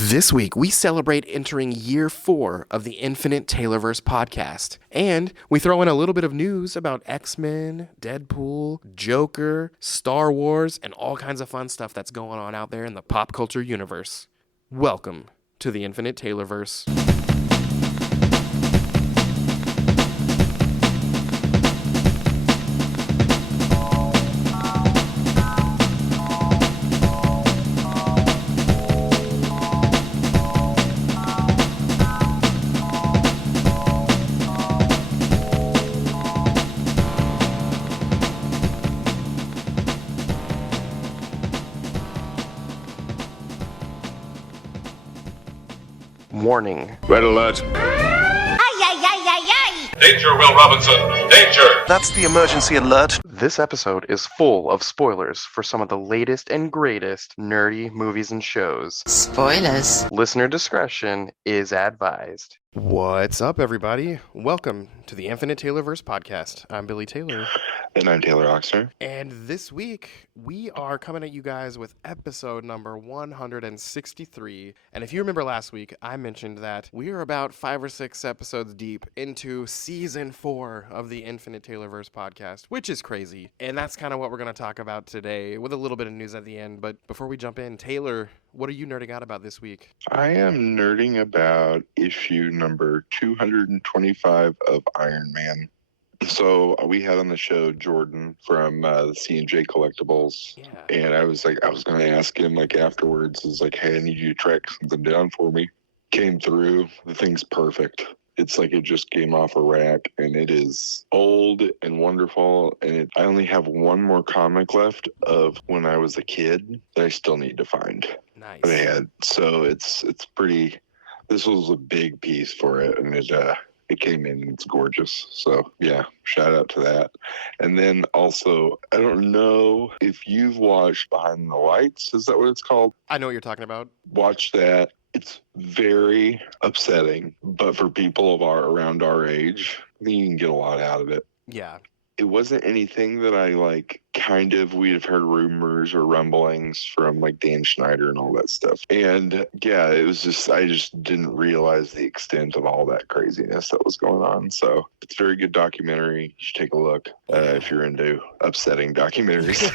This week, we celebrate entering year 4 of the Infinite Taylorverse Podcast. And we throw in a little bit of news about X-Men, Deadpool, Joker, Star Wars, and all kinds of fun stuff that's going on out there in the pop culture universe. Welcome to the Infinite Taylorverse. Warning. Red alert. Ay, ay, ay, ay, ay! Danger, Will Robinson. Danger! That's the emergency alert. This episode is full of spoilers for some of the latest and greatest nerdy movies and shows. Spoilers. Listener discretion is advised. What's up, everybody? Welcome to the Infinite Taylorverse Podcast. I'm Billy Taylor. And I'm Taylor Oxner. And this week, we are coming at you guys with episode number 163. And if you remember last week, I mentioned that we are about 5 or 6 episodes deep into season 4 of the Infinite Taylorverse Podcast, which is crazy. And that's kind of what we're going to talk about today, with a little bit of news at the end. But before we jump in, Taylor, what are you nerding out about this week? I am nerding about issue number 225 of Iron Man. So we had on the show Jordan from the C&J Collectibles. Yeah. And I was going to ask him like afterwards, I was like, hey, I need you to track something down for me. Came through. The thing's perfect. It's like it just came off a rack, and it is old and wonderful. And I only have one more comic left of when I was a kid that I still need to find. Nice. They had. So it's pretty. This was a big piece for it, and it came in and it's gorgeous. So yeah, shout out to that. And then also, I don't know if you've watched Behind the Lights. Is that what it's called? I know what you're talking about. Watch that. It's very upsetting, but for people around our age, I think you can get a lot out of it. Yeah. It wasn't anything that I we'd have heard rumors or rumblings from like Dan Schneider and all that stuff. And yeah, it was just, I just didn't realize the extent of all that craziness that was going on. So it's a very good documentary. You should take a look if you're into upsetting documentaries.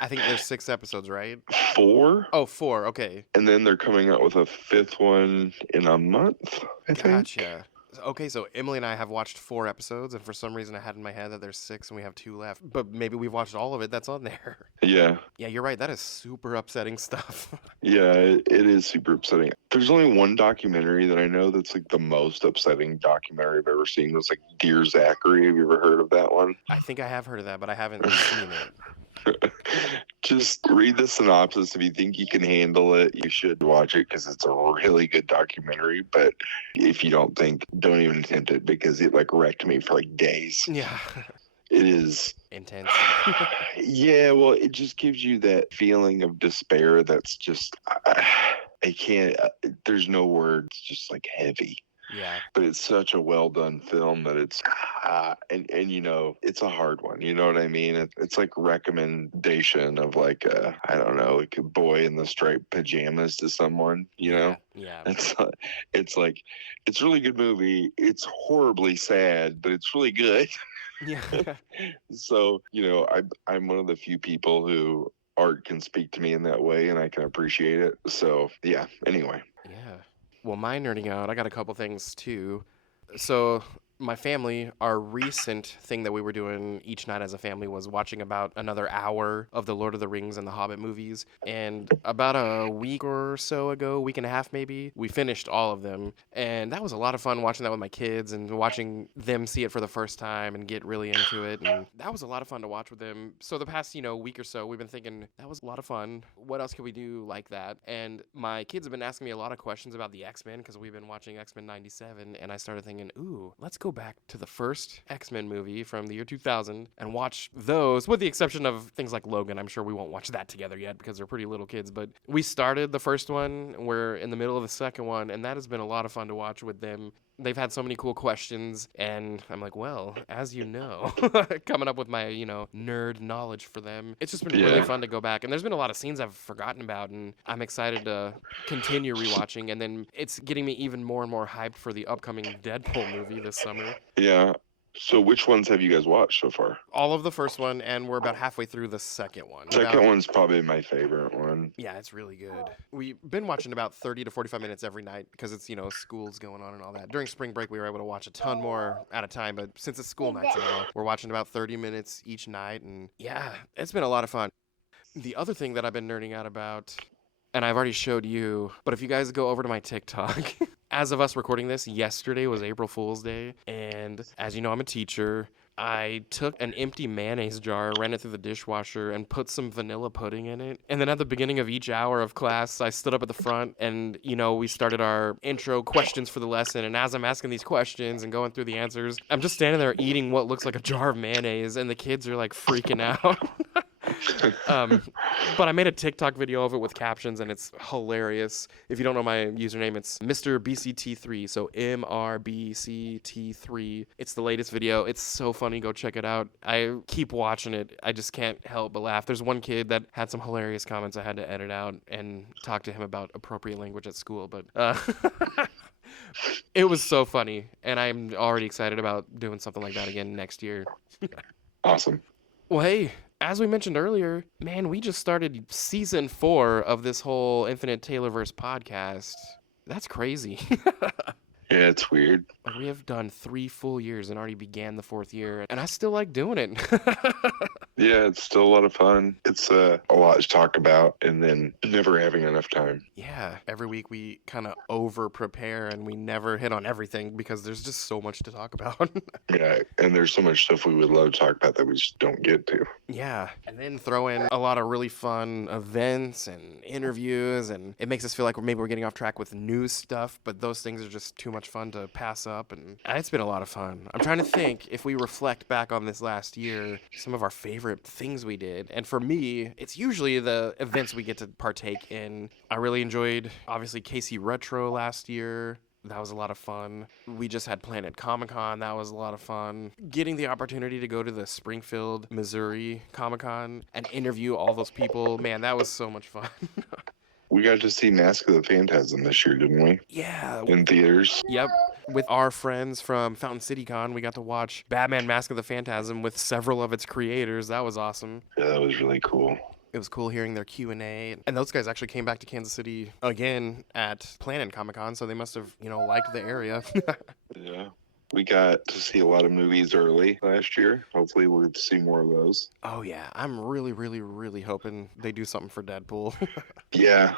I think there's 6 episodes, right? 4. Oh, 4. Okay. And then they're coming out with a 5th one in a month, I think. Gotcha. Okay, so Emily and I have watched 4 episodes, and for some reason I had in my head that there's 6 and we have 2 left. But maybe we've watched all of it that's on there. Yeah. Yeah, you're right. That is super upsetting stuff. Yeah, it is super upsetting. There's only one documentary that I know that's like the most upsetting documentary I've ever seen. Was like Dear Zachary. Have you ever heard of that one? I think I have heard of that, but I haven't seen it. Just read the synopsis. If you think you can handle it, you should watch it because it's a really good documentary. But if you don't think, don't even attempt it because it like wrecked me for like days. Yeah. It is intense. Yeah, well, it just gives you that feeling of despair that's just, I can't, there's no words, just like heavy. Yeah. But it's such a well done film that it's and you know, it's a hard one. You know what I mean? It's like recommendation of like I don't know, like a boy in the striped pajamas to someone, you know? Yeah. It's like it's a really good movie. It's horribly sad, but it's really good. Yeah. So, you know, I'm one of the few people who art can speak to me in that way and I can appreciate it. So yeah, anyway. Yeah. Well, my nerding out, I got a couple things too. So my family, our recent thing that we were doing each night as a family was watching about another hour of the Lord of the Rings and the Hobbit movies. And about a week or so ago, week and a half maybe, we finished all of them. And that was a lot of fun watching that with my kids and watching them see it for the first time and get really into it. And that was a lot of fun to watch with them. So the past, week or so, we've been thinking, that was a lot of fun. What else could we do like that? And my kids have been asking me a lot of questions about the X-Men because we've been watching X-Men 97. And I started thinking, ooh, let's go back to the first X-Men movie from the year 2000 and watch those, with the exception of things like Logan. I'm sure we won't watch that together yet because they're pretty little kids, but we started the first one, we're in the middle of the second one, and that has been a lot of fun to watch with them they've had so many cool questions, and I'm like, well, as you know, coming up with my, nerd knowledge for them. It's just been really fun to go back, and there's been a lot of scenes I've forgotten about, and I'm excited to continue rewatching, and then it's getting me even more and more hyped for the upcoming Deadpool movie this summer. Yeah. So which ones have you guys watched so far? All of the first one, and we're about halfway through the second one. Second one's probably my favorite one. Yeah, it's really good. We've been watching about 30 to 45 minutes every night because it's, school's going on and all that. During spring break, we were able to watch a ton more at a time, but since it's school nights now, we're watching about 30 minutes each night, and yeah, it's been a lot of fun. The other thing that I've been nerding out about, and I've already showed you, but if you guys go over to my TikTok, as of us recording this, yesterday was April Fool's Day, and as you know, I'm a teacher. I took an empty mayonnaise jar, ran it through the dishwasher, and put some vanilla pudding in it. And then at the beginning of each hour of class, I stood up at the front and, we started our intro questions for the lesson. And as I'm asking these questions and going through the answers, I'm just standing there eating what looks like a jar of mayonnaise, and the kids are like freaking out. But I made a TikTok video of it with captions, and it's hilarious. If you don't know my username, it's Mr. BCT3, so MRBCT3. It's the latest video. It's so funny. Go check it out. I keep watching it. I just can't help but laugh. There's one kid that had some hilarious comments I had to edit out and talk to him about appropriate language at school, but it was so funny, and I'm already excited about doing something like that again next year. Awesome. Well, hey, as we mentioned earlier, man, we just started season 4 of this whole Infinite Taylorverse podcast. That's crazy. Yeah, it's weird. Like, we have done 3 full years and already began the 4th year, and I still like doing it. Yeah, it's still a lot of fun. It's a lot to talk about, and then never having enough time. Yeah, every week we kind of over-prepare, and we never hit on everything because there's just so much to talk about. Yeah, and there's so much stuff we would love to talk about that we just don't get to. Yeah, and then throw in a lot of really fun events and interviews, and it makes us feel like maybe we're getting off track with news stuff, but those things are just too much fun to pass up, and it's been a lot of fun. I'm trying to think, if we reflect back on this last year, some of our favorite things we did, and for me, it's usually the events we get to partake in. I really enjoyed, obviously, KC Retro last year. That was a lot of fun. We just had Planet Comic-Con. That was a lot of fun. Getting the opportunity to go to the Springfield, Missouri Comic-Con and interview all those people, man, that was so much fun. We got to see Mask of the Phantasm this year, didn't we? Yeah. In theaters. Yep. With our friends from Fountain City Con, we got to watch Batman Mask of the Phantasm with several of its creators. That was awesome. Yeah, that was really cool. It was cool hearing their Q&A. And those guys actually came back to Kansas City again at Planet Comic-Con, so they must have, liked the area. Yeah. We got to see a lot of movies early last year. Hopefully we'll get to see more of those. Oh, yeah. I'm really, really, really hoping they do something for Deadpool. Yeah,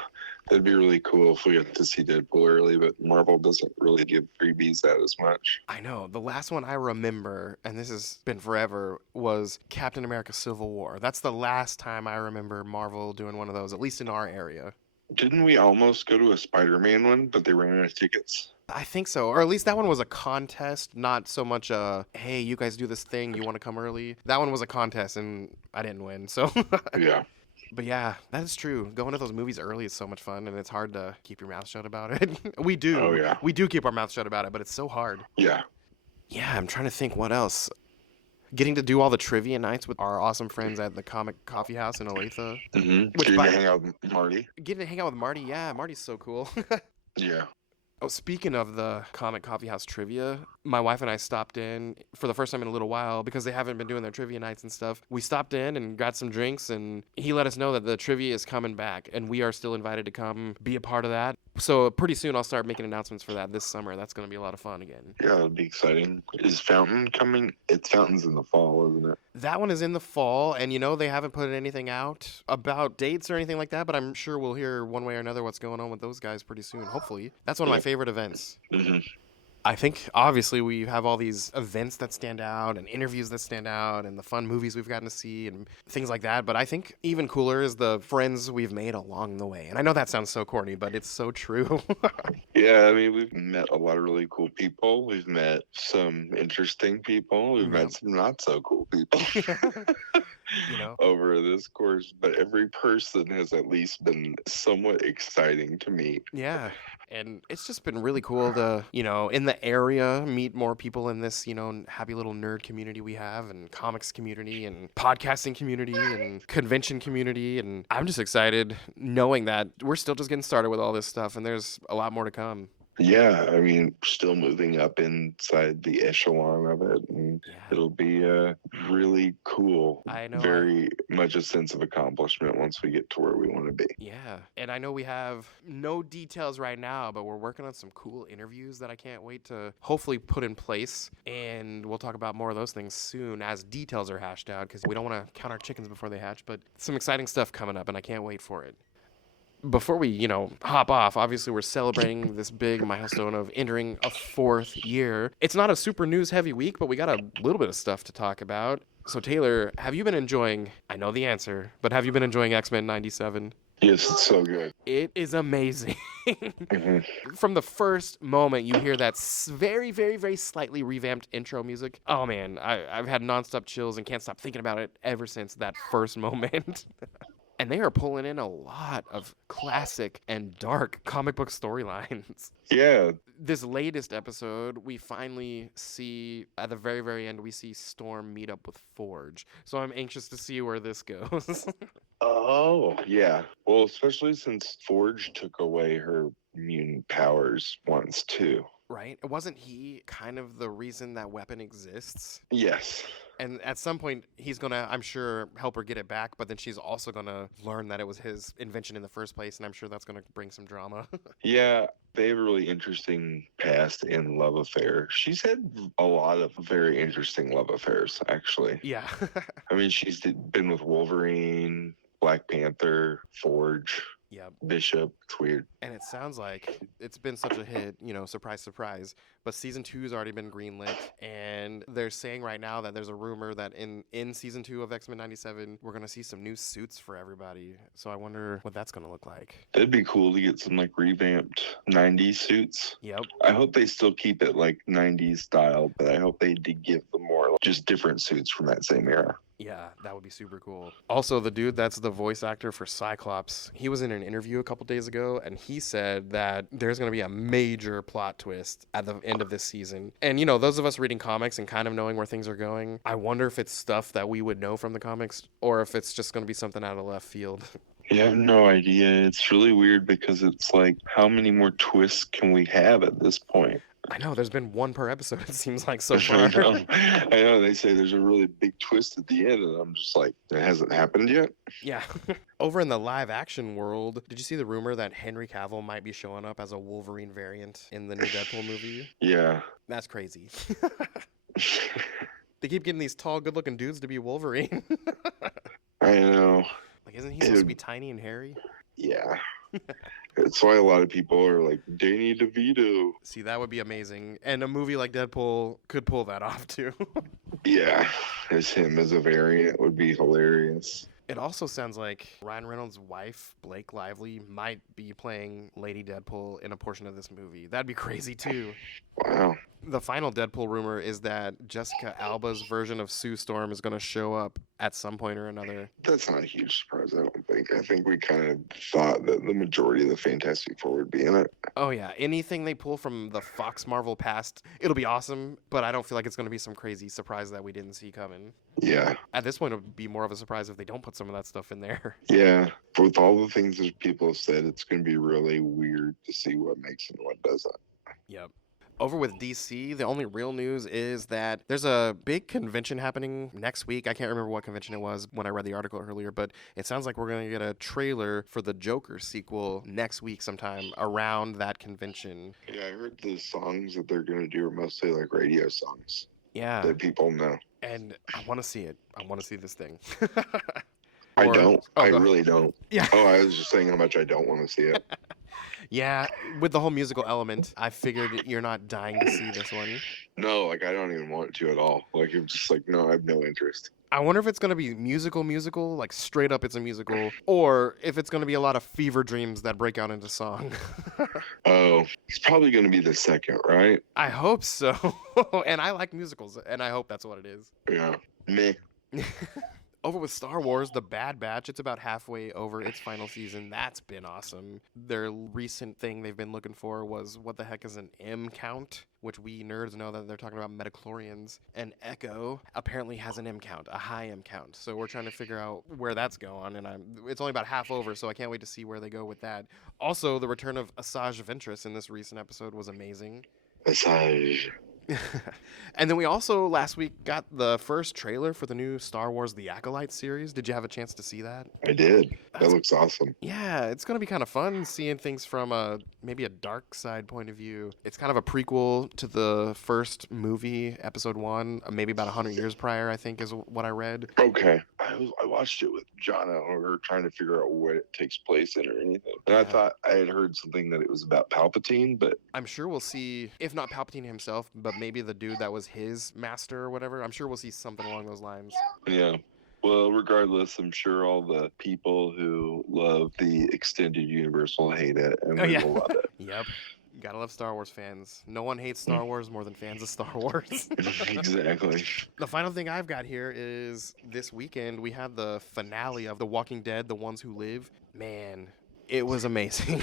that'd be really cool if we got to see Deadpool early, but Marvel doesn't really give freebies out as much. I know. The last one I remember, and this has been forever, was Captain America Civil War. That's the last time I remember Marvel doing one of those, at least in our area. Didn't we almost go to a Spider-Man one, but they ran out of tickets? I think so. Or at least that one was a contest, not so much hey, you guys do this thing, you want to come early. That one was a contest, and I didn't win, so. Yeah. But yeah, that is true. Going to those movies early is so much fun, and it's hard to keep your mouth shut about it. We do. Oh, yeah. We do keep our mouth shut about it, but it's so hard. Yeah. Yeah, I'm trying to think what else. Getting to do all the trivia nights with our awesome friends at the Comic Coffee House in Olathe. Mm-hmm. Which Getting to hang out with Marty. Getting to hang out with Marty, yeah, Marty's so cool. Yeah. Oh, speaking of the Comic Coffee House trivia, my wife and I stopped in for the first time in a little while because they haven't been doing their trivia nights and stuff. We stopped in and got some drinks, and he let us know that the trivia is coming back, and we are still invited to come be a part of that. So pretty soon I'll start making announcements for that this summer. That's going to be a lot of fun again. Yeah, it'll be exciting. Is Fountain coming? Fountain's in the fall, isn't it? That one is in the fall, and they haven't put anything out about dates or anything like that, but I'm sure we'll hear one way or another what's going on with those guys pretty soon, hopefully. That's one of my favorite events. Mm-hmm. I think, obviously, we have all these events that stand out and interviews that stand out and the fun movies we've gotten to see and things like that. But I think even cooler is the friends we've made along the way. And I know that sounds so corny, but it's so true. Yeah, I mean, we've met a lot of really cool people. We've met some interesting people. We've met some not so cool people. You know? over this course, but every person has at least been somewhat exciting to meet. Yeah. And it's just been really cool to, in the area, meet more people in this, happy little nerd community we have, and comics community, and podcasting community, and convention community. And I'm just excited knowing that we're still just getting started with all this stuff, and there's a lot more to come. Yeah, I mean, still moving up inside the echelon of it, and Yeah. it'll be really cool. I know. Very much a sense of accomplishment once we get to where we want to be. Yeah. And I know we have no details right now, but we're working on some cool interviews that I can't wait to hopefully put in place. And we'll talk about more of those things soon as details are hashed out, because we don't want to count our chickens before they hatch. But some exciting stuff coming up, and I can't wait for it. Before we, hop off, obviously we're celebrating this big milestone of entering a 4th year. It's not a super news-heavy week, but we got a little bit of stuff to talk about. So, Taylor, have you been enjoying, I know the answer, but have you been enjoying X-Men 97? Yes, it's so good. It is amazing. Mm-hmm. From the first moment you hear that very, very, very slightly revamped intro music, oh man, I've had nonstop chills and can't stop thinking about it ever since that first moment. And they are pulling in a lot of classic and dark comic book storylines. Yeah. This latest episode, we finally see, at the very, very end, we see Storm meet up with Forge. So I'm anxious to see where this goes. Oh, yeah. Well, especially since Forge took away her mutant powers once, too. Right? Wasn't he kind of the reason that weapon exists? Yes. And at some point, he's going to, I'm sure, help her get it back, but then she's also going to learn that it was his invention in the first place, and I'm sure that's going to bring some drama. Yeah, they have a really interesting past and love affair. She's had a lot of very interesting love affairs, actually. Yeah. I mean, she's been with Wolverine, Black Panther, Forge, Yep. Bishop. It's weird. And it sounds like it's been such a hit, surprise, surprise. But season 2's already been greenlit, and they're saying right now that there's a rumor that in season 2 of X-Men 97, we're going to see some new suits for everybody. So I wonder what that's going to look like. It'd be cool to get some revamped 90s suits. Yep. I hope they still keep it 90s style, but I hope they did give them more just different suits from that same era. Yeah, that would be super cool. Also, the dude that's the voice actor for Cyclops, he was in an interview a couple days ago, and he said that there's going to be a major plot twist at the end of this season. And, those of us reading comics and kind of knowing where things are going, I wonder if it's stuff that we would know from the comics, or if it's just going to be something out of left field. You have no idea. It's really weird because it's how many more twists can we have at this point? I know, there's been one per episode, it seems like, so far. I know, they say there's a really big twist at the end, and I'm just like, it hasn't happened yet? Yeah. Over in the live action world, did you see the rumor that Henry Cavill might be showing up as a Wolverine variant in the new Deadpool movie? Yeah. That's crazy. They keep getting these tall, good-looking dudes to be Wolverine. I know. Isn't he supposed to be tiny and hairy? Yeah. That's why a lot of people are like, Danny DeVito. See, that would be amazing. And a movie like Deadpool could pull that off, too. Yeah. As him as a variant would be hilarious. It also sounds like Ryan Reynolds' wife, Blake Lively, might be playing Lady Deadpool in a portion of this movie. That'd be crazy, too. Wow. The final Deadpool rumor is that Jessica Alba's version of Sue Storm is going to show up at some point or another. That's not a huge surprise, I don't think. I think we kind of thought that the majority of the Fantastic Four would be in it. Oh, yeah. Anything they pull from the Fox Marvel past, it'll be awesome, but I don't feel like it's going to be some crazy surprise that we didn't see coming. Yeah. At this point, it would be more of a surprise if they don't put some of that stuff in there. Yeah. With all the things that people have said, it's going to be really weird to see what makes it and what doesn't. Yep. Over with DC, the only real news is that there's a big convention happening next week. I can't remember what convention it was when I read the article earlier, but it sounds like we're going to get a trailer for the Joker sequel next week sometime around that convention. Yeah, I heard the songs that they're going to do are mostly radio songs. Yeah. That people know. And I want to see it. I want to see this thing. I don't. I really don't. Yeah. Oh, I was just saying how much I don't want to see it. Yeah, with the whole musical element, I figured you're not dying to see this one. No, I don't even want to at all. I'm just no, I have no interest. I wonder if it's going to be musical, like straight up it's a musical, or if it's going to be a lot of fever dreams that break out into song. Oh, it's probably going to be the second, right? I hope so. And I like musicals, and I hope that's what it is. Yeah. Meh. Over with Star Wars, The Bad Batch, it's about halfway over its final season. That's been awesome. Their recent thing they've been looking for was what the heck is an M count, which we nerds know that they're talking about midichlorians. And Echo apparently has an M count, a high M count. So we're trying to figure out where that's going, and it's only about half over, so I can't wait to see where they go with that. Also, the return of Asajj Ventress in this recent episode was amazing. Asajj. And then we also last week got the first trailer for the new Star Wars The Acolyte series. Did you have a chance to see that? I did. That looks awesome. Yeah, it's going to be kind of fun seeing things from maybe a dark side point of view. It's kind of a prequel to the first movie, episode 1, maybe about 100 years prior, I think is what I read. Okay. I watched it with John and we were trying to figure out what it takes place in or anything. And I thought I had heard something that it was about Palpatine, but I'm sure we'll see, if not Palpatine himself, but maybe the dude that was his master or whatever. I'm sure we'll see something along those lines. yeah. Well, regardless, I'm sure all the people who love the extended universe will hate it, and we will love it. Yep. Gotta love Star Wars fans. No one hates Star Wars more than fans of Star Wars. Exactly. The final thing I've got here is this weekend we had the finale of The Walking Dead, The Ones Who Live. Man, it was amazing.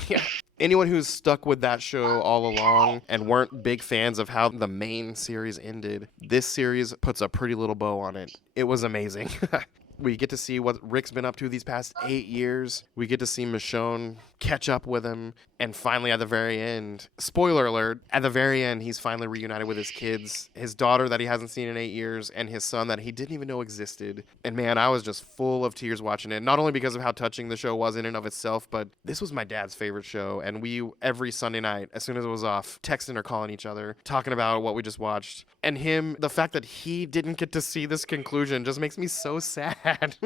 Anyone who's stuck with that show all along and weren't big fans of how the main series ended, this series puts a pretty little bow on it. It was amazing. We get to see what Rick's been up to these past 8 years. We get to see Michonne catch up with him. And finally, at the very end, spoiler alert, at the very end, he's finally reunited with his kids, his daughter that he hasn't seen in 8 years, and his son that he didn't even know existed. And man, I was just full of tears watching it, not only because of how touching the show was in and of itself, but this was my dad's favorite show. And we, every Sunday night, as soon as it was off, texting or calling each other, talking about what we just watched. And him, the fact that he didn't get to see this conclusion just makes me so sad.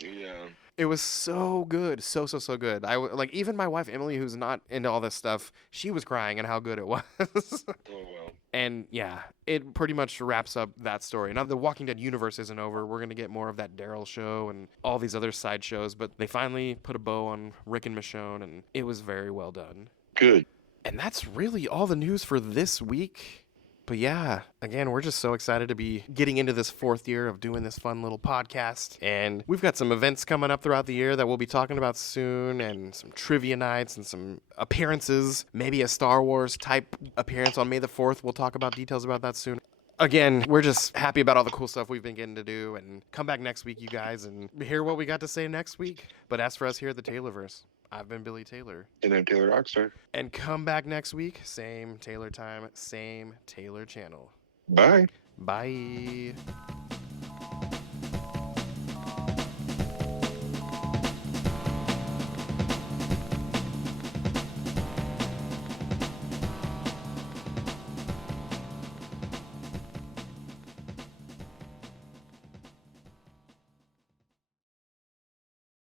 Yeah. It was so good, so good. Like even my wife Emily, who's not into all this stuff, she was crying at how good it was. Oh, well. And yeah, it pretty much wraps up that story. Now the Walking Dead universe isn't over. We're gonna get more of that Daryl show and all these other side shows, but they finally put a bow on Rick and Michonne, and it was very well done. Good. And that's really all the news for this week. But yeah, again, we're just so excited to be getting into this 4th year of doing this fun little podcast. And we've got some events coming up throughout the year that we'll be talking about soon, and some trivia nights and some appearances, maybe a Star Wars type appearance on May the 4th. We'll talk about details about that soon. Again, we're just happy about all the cool stuff we've been getting to do, and come back next week, you guys, and hear what we got to say next week. But as for us here at the Taylorverse, I've been Billy Taylor. And I'm Taylor Rockstar. And come back next week, same Taylor time, same Taylor channel. Bye. Bye.